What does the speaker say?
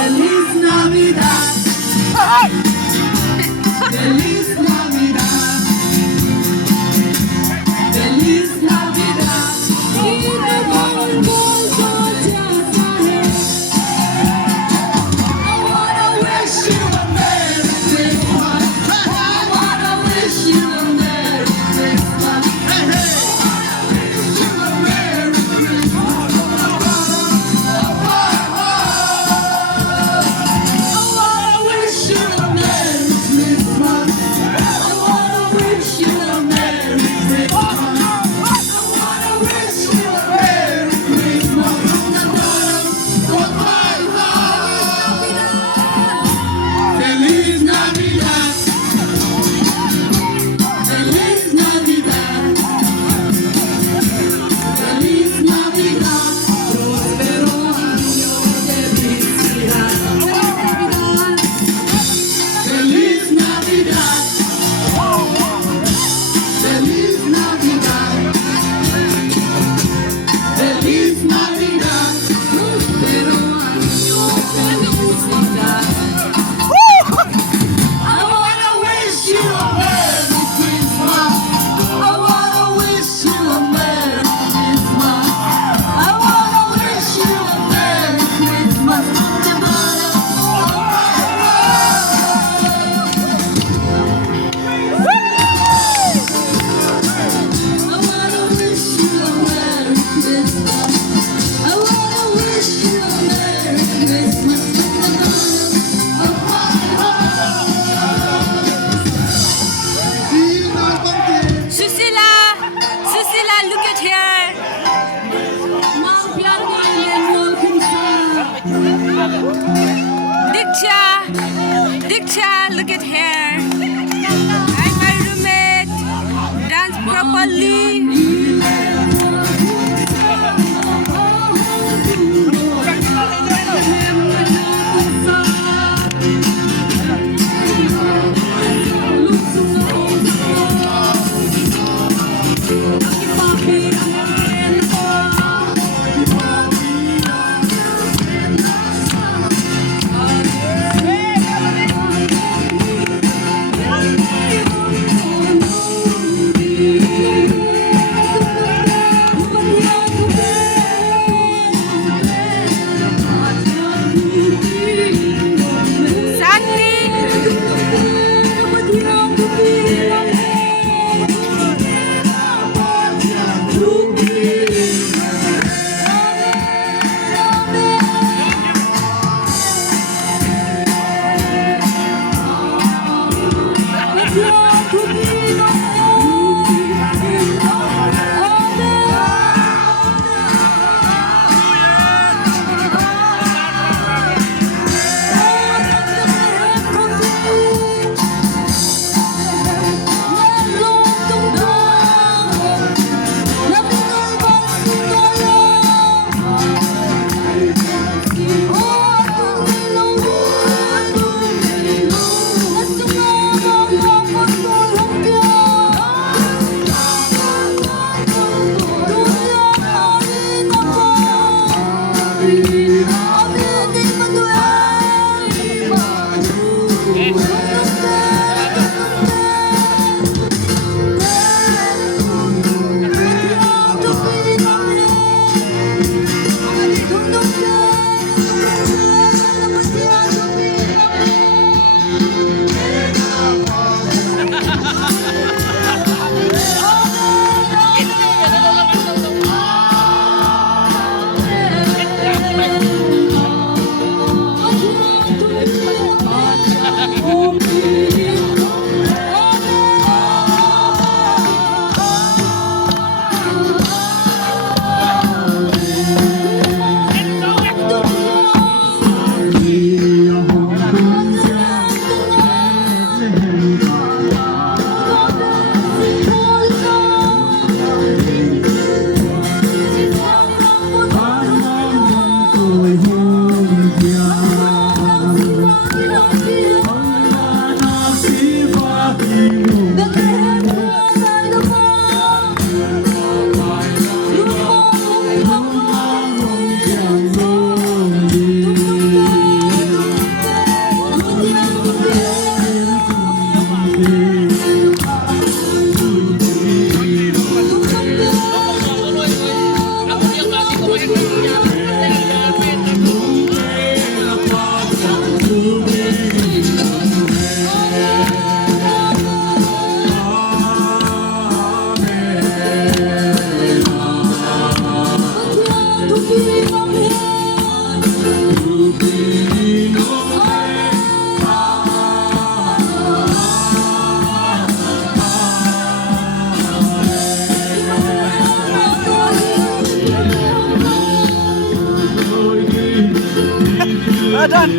Feliz Navidad. Feliz Navidad. Feliz Navidad. I wanna wish you a Merry Christmas. I wanna wish you a Merry Christmas. I wanna wish you a Merry Christmas. I wanna wish you a Merry Christmas. I wanna wish you a Merry Christmas. I wanna wish you a Merry Christmas from the bottom of my heart. Feliz Navidad. Feliz Navidad. Feliz Navidad. Próspero año de felicidad. Feliz Navidad. Feliz Navidad. Feliz Navidad. Próspero año de felicidad. I wanna wish you a Merry Christmas. I wanna wish you a Merry Christmas. I wanna wish you a Merry Christmas from the bottom of my heart. I wanna wish you a Merry Christmas. I wanna wish you a Merry Christmas from the bottom of my heart. Susila, Susila, look at here. माँ प्यार करेंगे मौसम सा Diksha, Diksha, look at here. I'm my roommate. Dance properly. Dadan.